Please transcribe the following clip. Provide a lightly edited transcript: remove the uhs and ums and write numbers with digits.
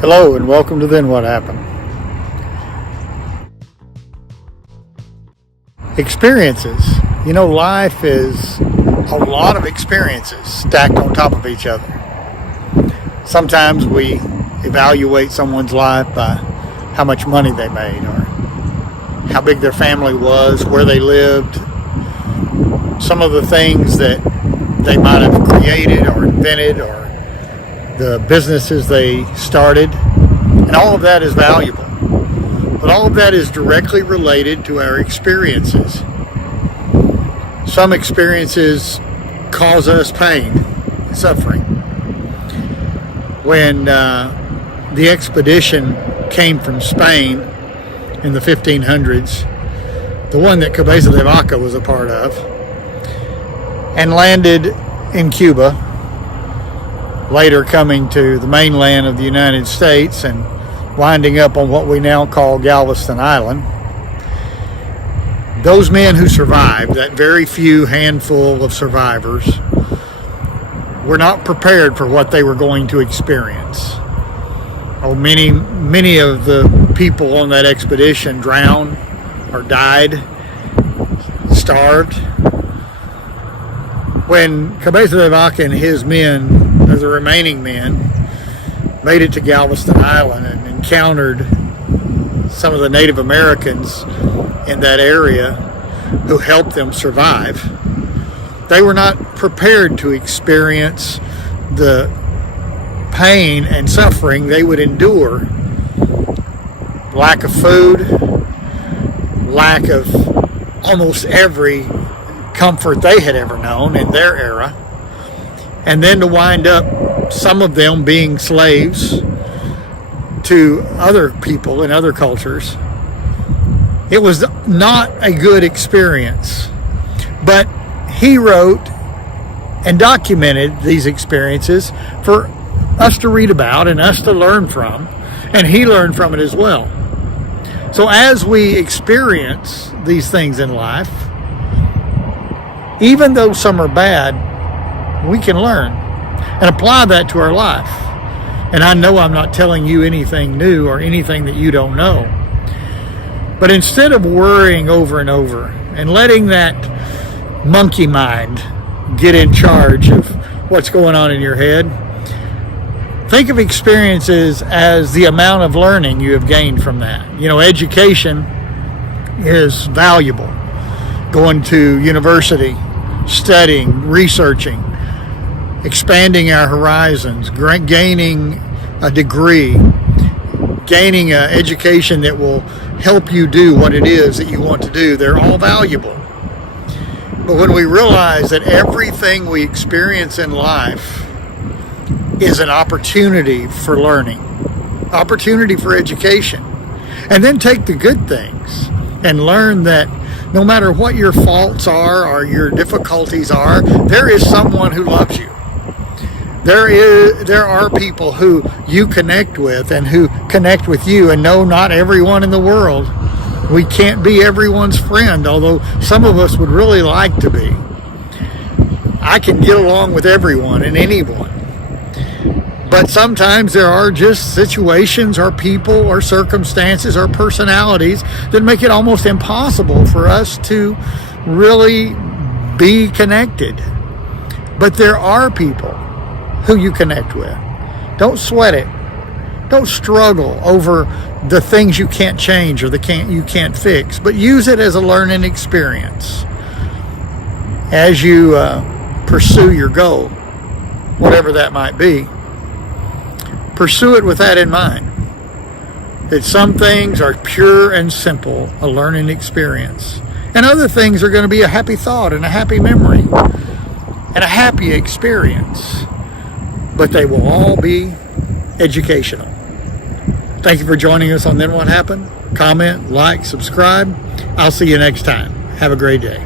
Hello and welcome to Then What Happened. Experiences. You know, life is a lot of experiences stacked on top of each other. Sometimes we evaluate someone's life by how much money they made or how big their family was, where they lived, some of the things that they might have created or invented or the businesses they started, and all of that is valuable. But all of that is directly related to our experiences. Some experiences cause us pain, suffering. When the expedition came from Spain in the 1500s, the one that Cabeza de Vaca was a part of, and landed in Cuba, later coming to the mainland of the United States and winding up on what we now call Galveston Island. Those men who survived, that very few handful of survivors, were not prepared for what they were going to experience. Oh, many of the people on that expedition drowned or died, starved. When Cabeza de Vaca and his men, the remaining men, made it to Galveston Island and encountered some of the Native Americans in that area who helped them survive, they were not prepared to experience the pain and suffering they would endure. Lack of food, lack of almost every comfort they had ever known in their era, and then to wind up some of them being slaves to other people in other cultures. It was not a good experience, but he wrote and documented these experiences for us to read about and us to learn from, and he learned from it as well. So as we experience these things in life, even though some are bad, we can learn and apply that to our life. And I know I'm not telling you anything new or anything that you don't know. But instead of worrying over and over and letting that monkey mind get in charge of what's going on in your head, think of experiences as the amount of learning you have gained from that. You know, education is valuable. Going to university, studying, researching, expanding our horizons, gaining a degree, gaining an education that will help you do what it is that you want to do. They're all valuable. But when we realize that everything we experience in life is an opportunity for learning, opportunity for education, and then take the good things and learn that no matter what your faults are or your difficulties are, there is someone who loves you. There are people who you connect with and who connect with you, and no, not everyone in the world. We can't be everyone's friend, although some of us would really like to be. I can get along with everyone and anyone. But sometimes there are just situations or people or circumstances or personalities that make it almost impossible for us to really be connected. But there are people who you connect with. Don't sweat it. Don't struggle over the things you can't change or you can't fix, but use it as a learning experience as you pursue your goal, whatever that might be. Pursue it with that in mind, that some things are pure and simple, a learning experience, and other things are going to be a happy thought and a happy memory and a happy experience, but they will all be educational. Thank you for joining us on Then What Happened. Comment, like, subscribe. I'll see you next time. Have a great day.